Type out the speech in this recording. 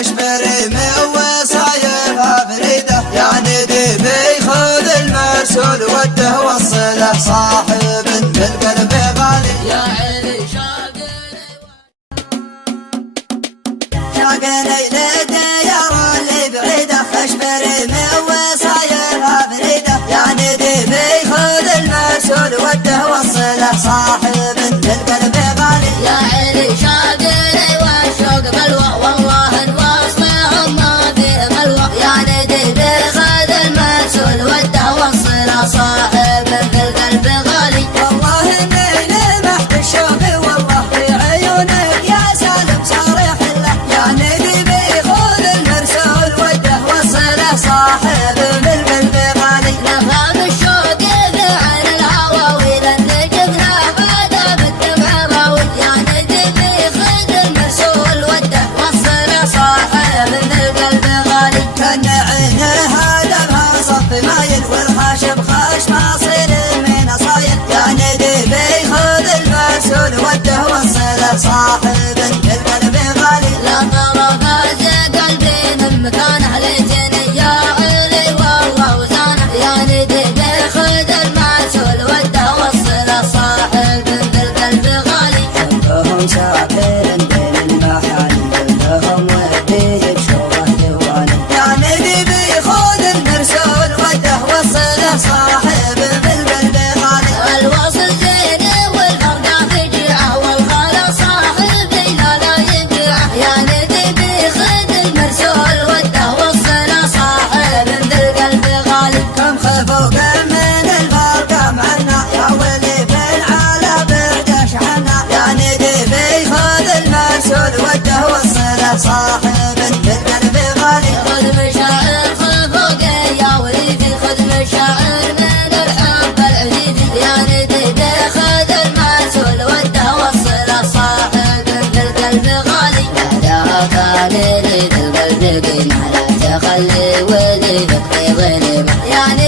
اشبري من وصايرها فريده، يعني دي بيخذ المرسول وده وصله صاحب بالقلب غالي. يا علي شاقني للديار اللي بعيده، اشبري من وصايرها فريده، يعني دي بيخذ المرسول وده وصله صاحب بالقلب غالي. يا علي شاقني والشوق بلوى، والله الوصلهم ما في بلوى، يعني دي بيخذ المرسول وده وصله صاحب بالقلب غالي. والله اني لمحت الشوق والله في عيونك يا سالم صريح له، يعني دي بيخذ المرسول وده وصله صاحب بالقلب غالي. نفهم الشوق في عين الهواوي لان جبنا بعده بالدمع راوي، يعني دي بيخذ المرسول وده وصله صاحب بالقلب غالي. كان عينها دمها صف مايل والخاشم خاش ماصير من صايل، يعني دي بيخذ المرسول وده وصله صاحب بالقلب غالي. لا ترى فاز قلبي من مكانه ليتني يا علي والله وزانه، يعني دي بيخذ المرسول وده وصله صاحب بالقلب غالي. كلهم ساكن بين المحل كلهم ودي بشوفه دواني، يعني دي بيخذ المرسول وده وصله صاحب بالقلب غالي. الوصل زين والفرقة فجيعة، والخلا صاحب لا يبيعه، يعني دي بيخذ المرسول وده وصله صاحب بالقلب غالي. كم خفوا كم من الفرقة معنا، يا ولي في العلا برد شحنا، يعني دي بيخذ المرسول وده وصله صاحب بالقلب غالي. خذ مشاعر خفوق يا وليدي، خذ مشاعر من الحب العزيزي، يعني دي بيخذ المرسول وده وصله صاحب بالقلب غالي. بعدها كان يريد القلب قيمة، لا تخلي وليدك في ظلمه، يعني